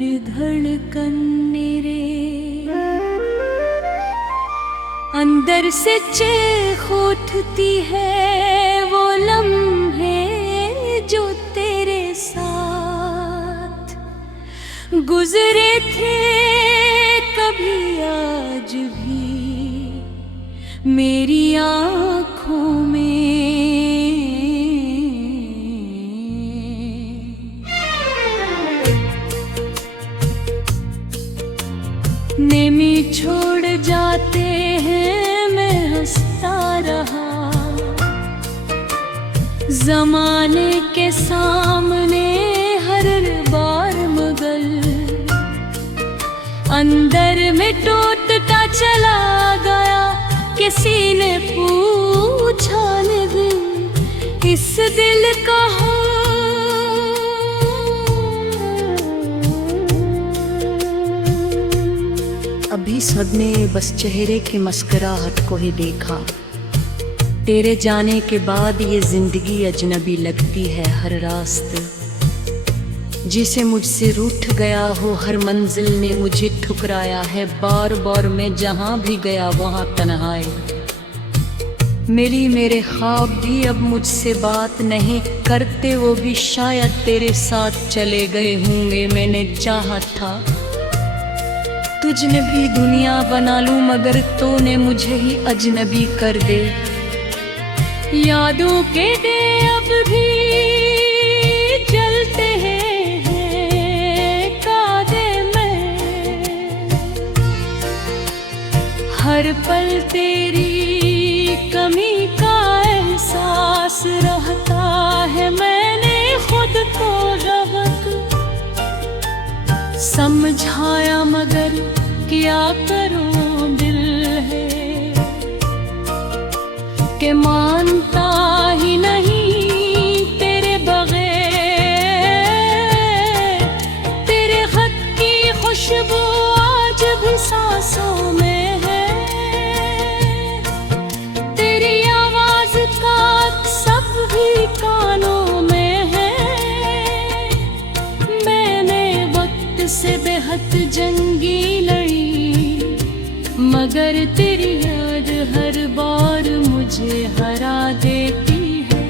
अंदर धड़कन मेरे, अंदर से चीख उठती है वो लम्हे जो तेरे साथ गुजरे थे कभी आज भी मेरी आँखों में। नेमी छोड़ जाते हैं मैं हंसता रहा, ज़माने के सामने हर बार मगर अंदर में टूटता चला गया। किसी ने पूछा नहीं इस दिल का अभी सबने बस चेहरे की मुस्कुराहट को ही देखा। तेरे जाने के बाद ये जिंदगी अजनबी लगती है। हर रास्ते जिसे मुझसे रूठ गया हो, हर मंजिल ने मुझे ठुकराया है। बार बार मैं जहाँ भी गया वहाँ तन्हाई मिली। मेरे ख्वाब भी अब मुझसे बात नहीं करते, वो भी शायद तेरे साथ चले गए होंगे। मैंने चाहा था तुझने भी दुनिया बना लूं, मगर तूने मुझे ही अजनबी कर दे। यादों के दे अब भी जलते हैं कांधे में, हर पल तेरी कमी का एहसास रहता है। मैंने खुद को रवक समझाया मगर क्या करूं, दिल है कि मानता ही नहीं तेरे बगैर। तेरे खत की खुशबू आज भी सांसों में है, तेरी आवाज का सब भी कानों में है। मैंने वक्त से बेहद जंगी लड़ी, मगर तेरी याद हर बार मुझे हरा देती है।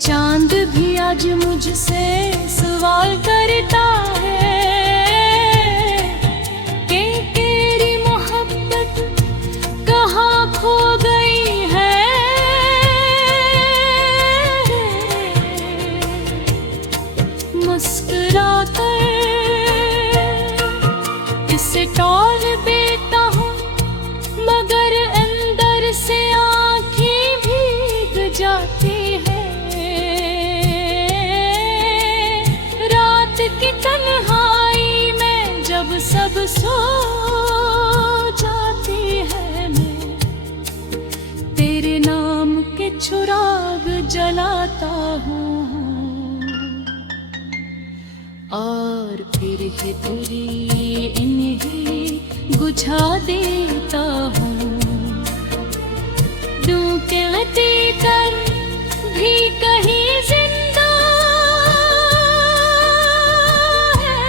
चांद भी आज मुझसे सवाल करता है कि तेरी मोहब्बत कहाँ खो गई है। मुस्कुराकर इसे टॉल देता हूँ, मगर अंदर से आँखें भीग जाती है। रात की तन्हाई में जब सब सो जाती है, मैं तेरे नाम के चिराग जलाता हूँ और फिर है तेरी इन्हें बुझा देता हूँ। दूं के गति कर भी कहीं जिंदा है।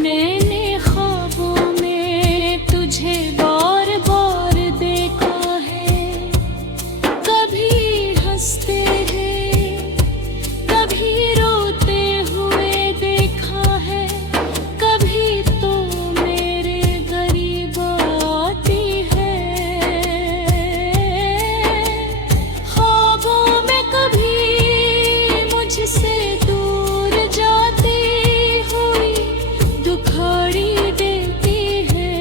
मैंने ख्वाबों में तुझे बार बार देखा है, कभी हंसते हैं कभी रोते हुए देखा है। कभी तो मेरे करीब आती है, ख्वाबों में कभी मुझसे दूर जाती हुई दुखाड़ी देती है।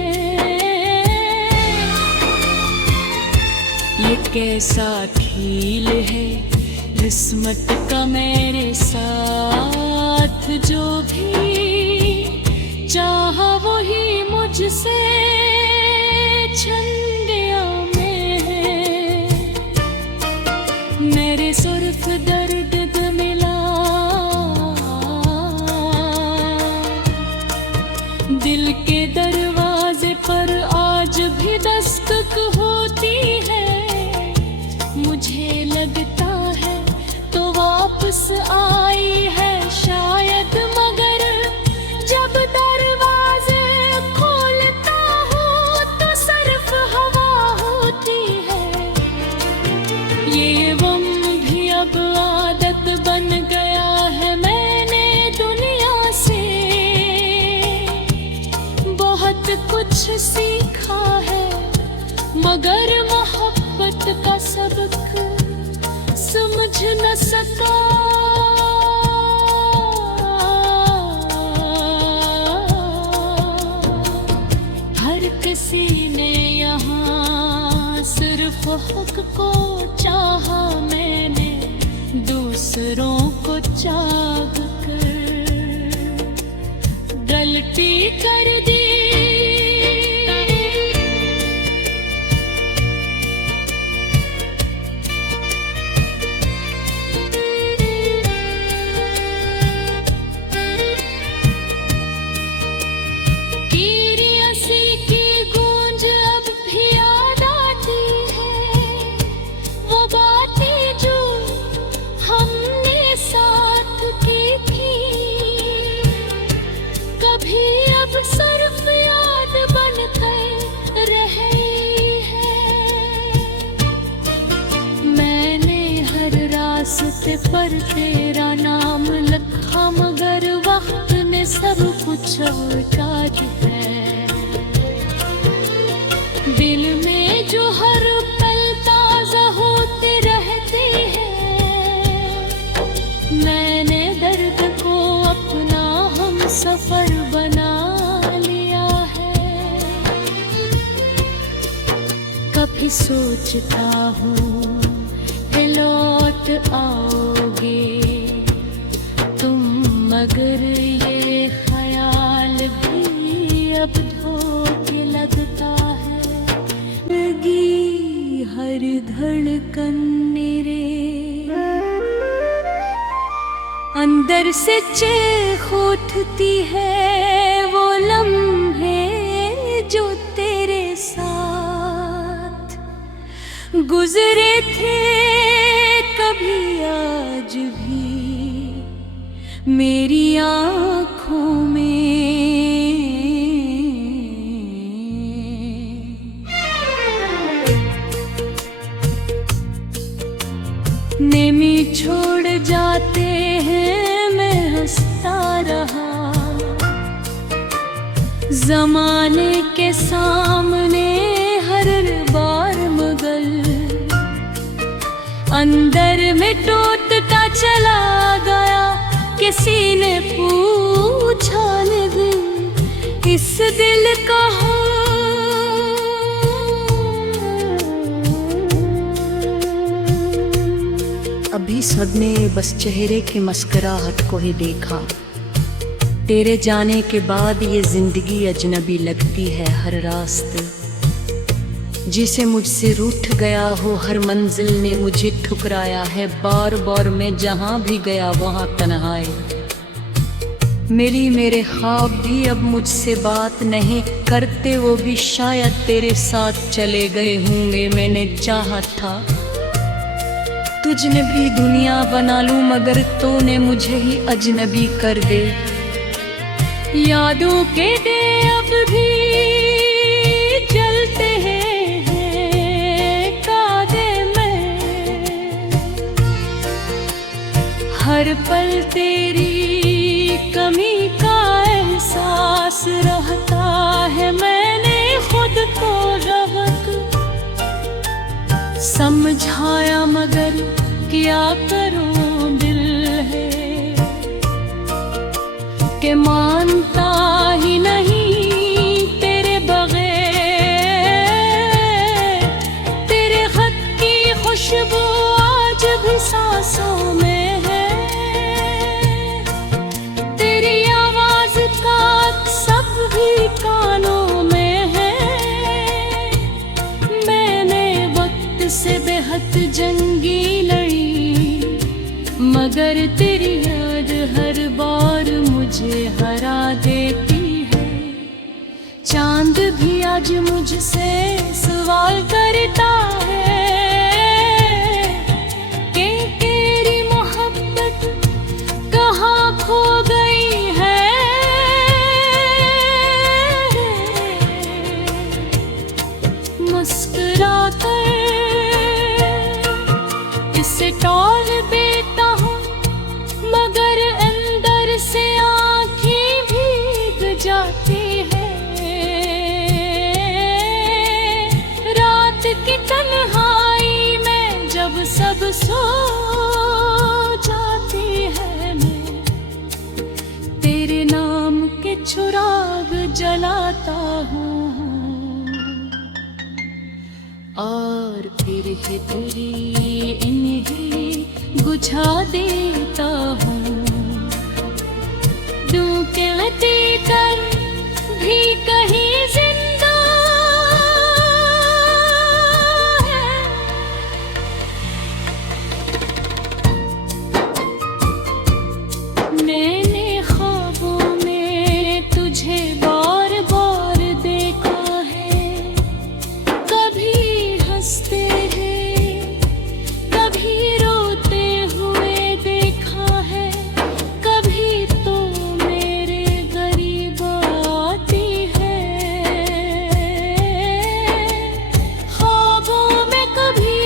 ये कैसा खेल है किस्मत का मेरे साथ, जो भी चाहा वही मुझसे छन गया। मैं मेरे सुर्ख दर्द मिला, दिल के दरवाजे पर आज भी दस्तक होती है। मुझे लगता है वापस आई है शायद, मगर जब दरवाजे खोलता हूँ तो सिर्फ हवा होती है। ये गम भी अब आदत बन गया है, मैंने दुनिया से बहुत कुछ सीखा है, मगर मोहब्बत का सबक समझ न सका। हर किसी ने यहाँ सिर्फ हक को चाहा, मैंने दूसरों को चाह कर गलती कर दी। रास्ते पर तेरा नाम लिखा, मगर वक्त ने सब कुछ काट है। दिल में जो हर पल ताजा होते रहते हैं, मैंने दर्द को अपना हम सफर बना लिया है। कभी सोचता हूँ लौट आओगे तुम, मगर ये ख्याल भी अब धोखे लगता है। लगी हर धड़कन मेरे अंदर से चीख उठती है, वो लम्हे जो तेरे साथ गुजरे थे कभी आज भी मेरी आँखों में। नेमी छोड़ जाते हैं, मैं हंसता रहा, ज़माने के सामने हर बार मगल अंदर में टूटता चला गया। किसी ने पूछा नहीं इस दिल का अभी सबने बस चेहरे की मुस्कुराहट को ही देखा। तेरे जाने के बाद ये जिंदगी अजनबी लगती है हर रास्त। जिसे मुझसे रूठ गया हो हर मंजिल ने मुझे ठुकराया है। बार बार मैं जहाँ भी गया वहाँ तन्हाई मिली। मेरे ख्वाब भी अब मुझसे बात नहीं करते, वो भी शायद तेरे साथ चले गए होंगे। मैंने चाहा था तुझने भी दुनिया बना लूं, मगर तूने मुझे ही अजनबी कर दे। यादों के दे अब भी जलते हैं कांधे में, हर पल तेरी कमी का एहसास रहता है। मैंने खुद को गलत समझाया, मगर क्या करूं, दिल है कि मानता ही नहीं तेरे बगैर। तेरे खत की खुशबू आज भी सांसों में है, तेरी आवाज का सब भी कानों में है। मैंने वक्त से बेहद जंगी लड़ी, मगर तेरी याद हर बार मुझे हरा देती है। चांद भी आज मुझसे सवाल करता है कि तेरी मोहब्बत से टॉल देता हूँ मगर अंदर से आँखें भीग जाती है। रात की तन्हाई में जब सब सो जाती है, मैं तेरे नाम के चिराग जलाता हूँ और फिर तेरी इन्हें बुझा देता हूँ। दूं के लती कर भी कहीं जिंदा है। मैंने ख्वाबों में तुझे बार बार देखा है, कभी हंसते हैं कभी रोते हुए देखा है, कभी तो मेरे करीब आती है। ख्वाबों में कभी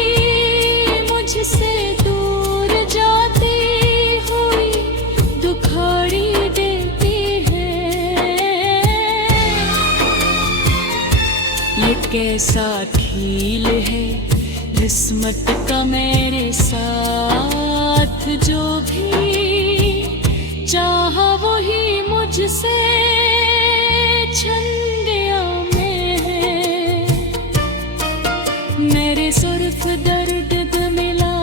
मुझसे दूर जाती हुई दुखाड़ी देती है। ये कैसा खेल है किस्मत का मेरे साथ, जो भी चाहा वही मुझसे छन गया मैं। मेरे सिर्फ दर्द मिला,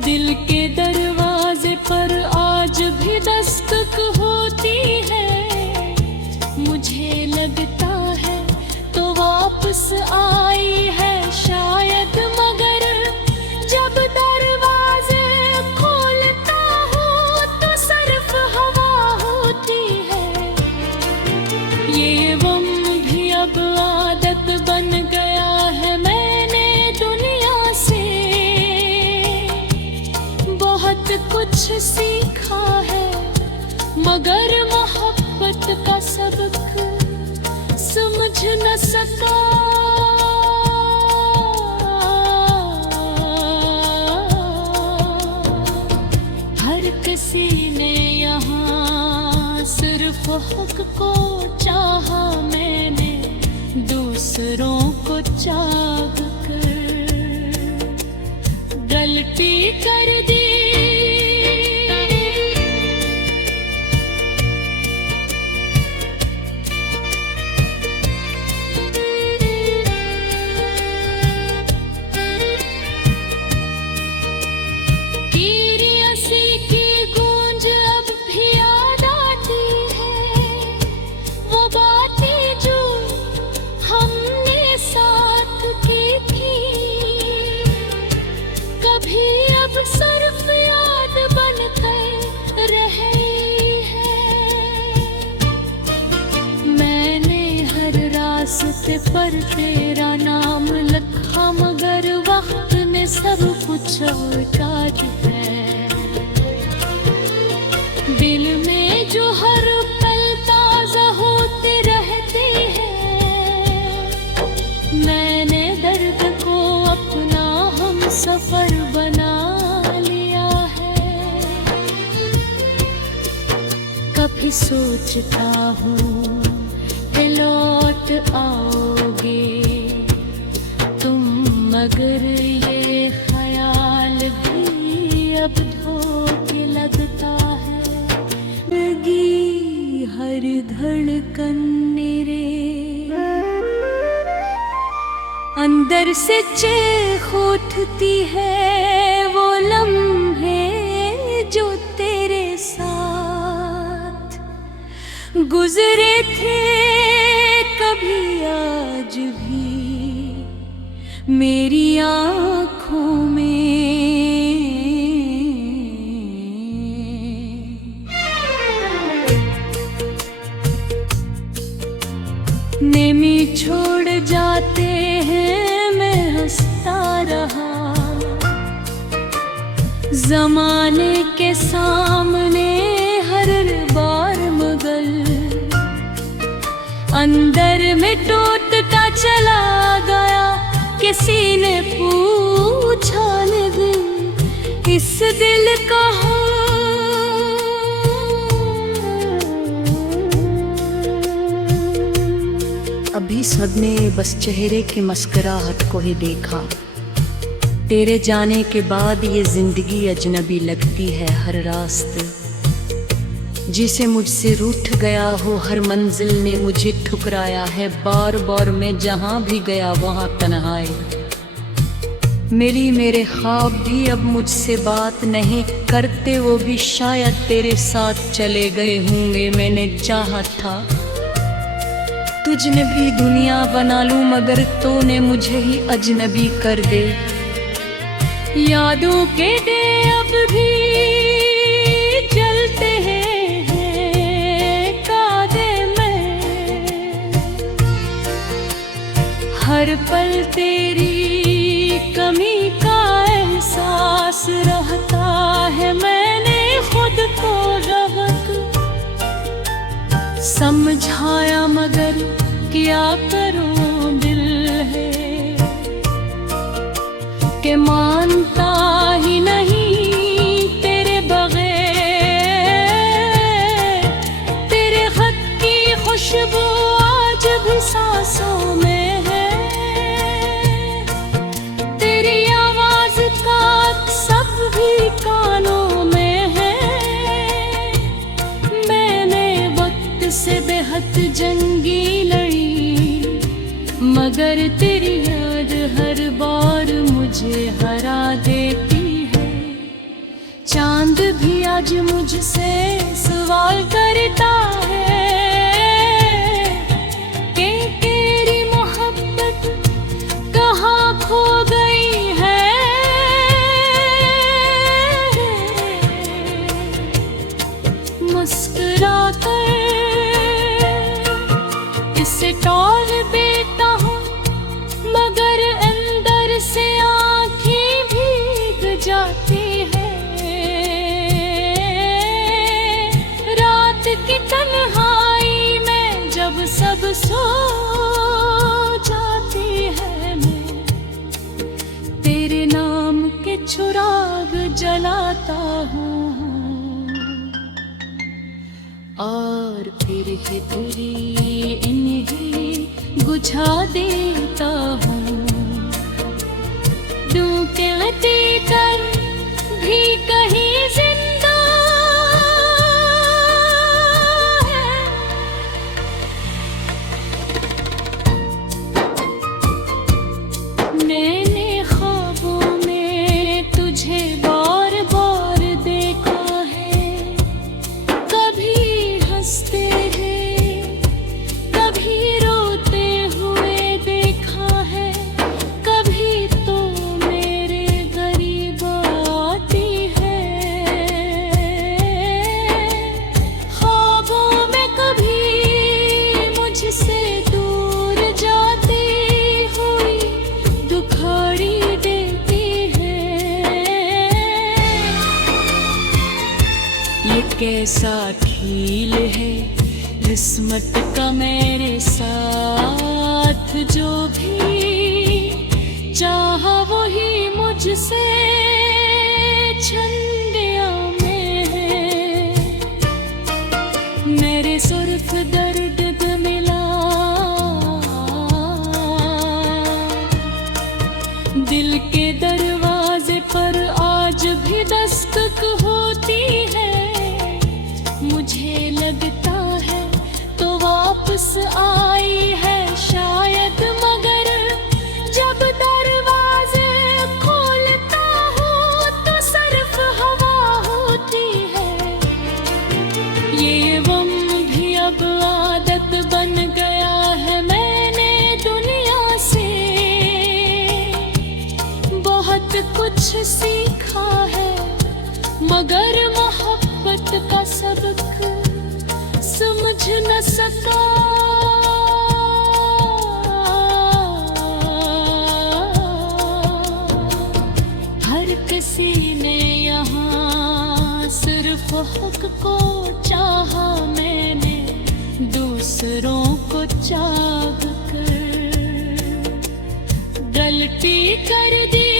दिल के दरवाजे पर आज भी दस्तक होती है। मुझे लगता है तो वापस आई है शायद, मगर जब दरवाजे खोलता हूँ तो सिर्फ हवा होती है। ये गम भी अब आदत बन गया है। मैंने दुनिया से बहुत कुछ सीखा है, मगर मोहब्बत का सबक समझ न सका। हर किसी ने यहाँ सिर्फ हक को चाहा, मैंने दूसरों को चाह कर गलती कर दी। सिर्फ याद बनकर रही है। मैंने हर रास्ते पर तेरा नाम लिखा, मगर वक्त ने सब कुछ उल्टा है। दिल में जो हर पल ताजा होते रहते हैं, मैंने दर्द को अपना हम सफर बना लिया है। कभी सोचता हूँ कि लौट आओगे तुम, मगर ये ख्याल भी अब धोखे लगता है। लगी हर धड़कन मेरे अंदर से चीख उठती है। वो लम्हे जो तेरे साथ गुजरे थे, कभी आज भी मेरी आँखों में। नेमी छोड़ जाते हैं, मैं हंसता रहा। जमाने के सामने हर बार मगर अंदर में टूटता चला गया। किसी ने पूछा न दिल इस दिल का अभी सबने बस चेहरे की मुस्कुराहट को ही देखा। तेरे जाने के बाद ये जिंदगी अजनबी लगती है हर रास्ते। जिसे मुझसे रूठ गया हो हर मंजिल ने मुझे ठुकराया है। बार बार मैं जहां भी गया वहां तन्हाई। मेरे ख्वाब भी अब मुझसे बात नहीं करते। वो भी शायद तेरे साथ चले गए होंगे। मैंने चाहा था तुझने भी दुनिया बना लूं मगर तूने मुझे ही अजनबी कर दे। यादों के दे अब भी जलते हैं कादे में। हर पल तेरी कमी का एहसास रहता है। मैंने खुद को रवक समझाया मगर क्या करूं दिल है कि मानता ही नहीं तेरे बगैर। तेरे खत की खुशबू आज भी सांसों में है। तेरी आवाज का सब भी कानों में है। मैंने वक्त से बेहद जंगी लड़ी मगर तेरी याद हर बार मुझे हरा देती है। चांद भी आज मुझसे सवाल करता है कि तेरी मोहब्बत कहाँ खो गई है। मुस्कुरा कर इसे टॉल देता हूँ मगर अंदर से आँखें भीग जाती है। रात की तन्हाई में जब सब सो जाती है मैं तेरे नाम के चिराग जलाता हूँ और फिर ही तेरी इन्हें बुझा देता हूँ। डूबते कर भी कहीं जिंदा है। मैंने ख्वाबों में तुझे बार बार देखा है। कभी हंसते हैं कभी रोते हुए देखा है। कभी तो मेरे करीब आती है। ख्वाबों में कभी मुझसे दूर जाती हुई दुखाड़ी देती है। ये कैसा खेल है किस्मत का मेरे साथ। जो भी चाहा वही मुझसे छन गया में है। मेरे सुर्ख दर्द मिला दिल के दरवाजे पर आज भी दस्तक होती है। मुझे लगता है तो वापस आई है शायद मगर जब दरवाजे खोलता हूँ तो सिर्फ हवा होती है। ये गम भी अब आदत बन गया है। मैंने दुनिया से बहुत कुछ सीखा है मगर मोहब्बत का सबक समझ न सका। हर किसी ने यहाँ सिर्फ हक को चाहा। मैंने दूसरों को चाह कर गले गलती कर दी।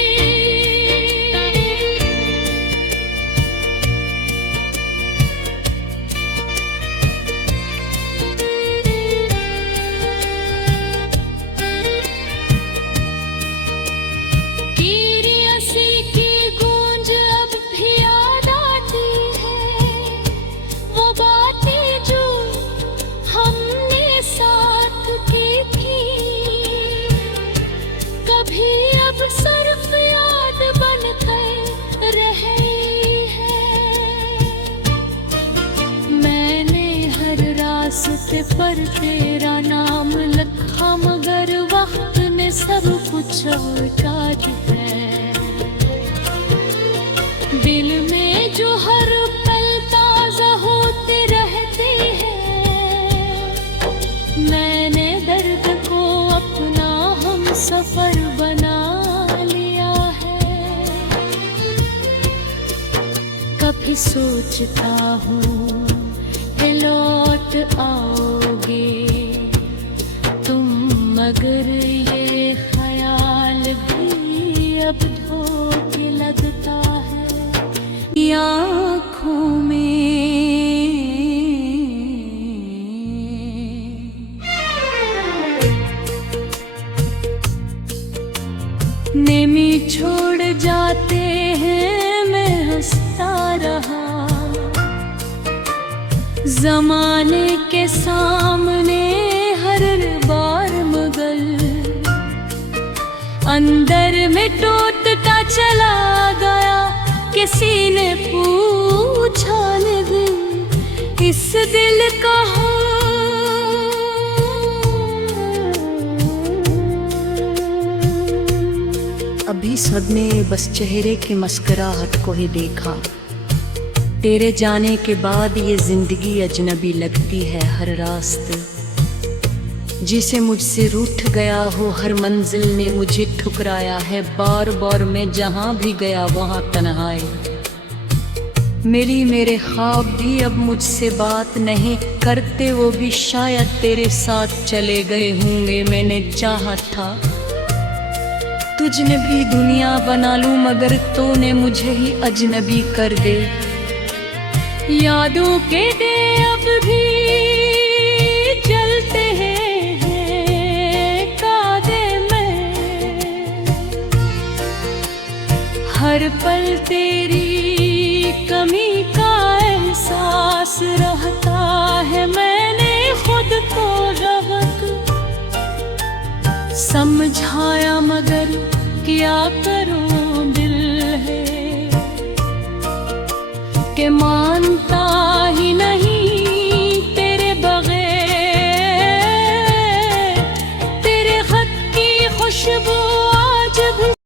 सिर्फ याद बनकर रही है। मैंने हर रास्ते पर तेरा नाम लिखा, मगर वक्त ने सब कुछ उल्टा है। दिल में जो हर पल ताजा होते रहते हैं, मैंने दर्द को अपना हम सफर बना लिया है। कभी सोचता हूँ कि लौट आओगे तुम, मगर ये ख्याल भी अब धोखे लगता है। आँखों में नेमी छोड़ जाते हैं, मैं हंसता रहा। ज़माने के सामने हर बार मगल अंदर में टूटता चला गया। किसी ने पूछा नहीं इस दिल का अभी सबने बस चेहरे की मुस्कुराहट को ही देखा। तेरे जाने के बाद ये जिंदगी अजनबी लगती है। हर रास्ते जिसे मुझसे रूठ गया हो, हर मंजिल ने मुझे ठुकराया है। बार बार मैं जहाँ भी गया वहाँ तन्हाई मिली। मेरे ख्वाब भी अब मुझसे बात नहीं करते, वो भी शायद तेरे साथ चले गए होंगे। मैंने चाहा था तुझने भी दुनिया बना लूं, मगर तूने मुझे ही अजनबी कर दे। यादों के दे अब भी जलते हैं कांधे में। हर पल तेरी कमी का एहसास रहता है। मैंने खुद को गलत समझाया, मगर क्या करूं, दिल है कि माँ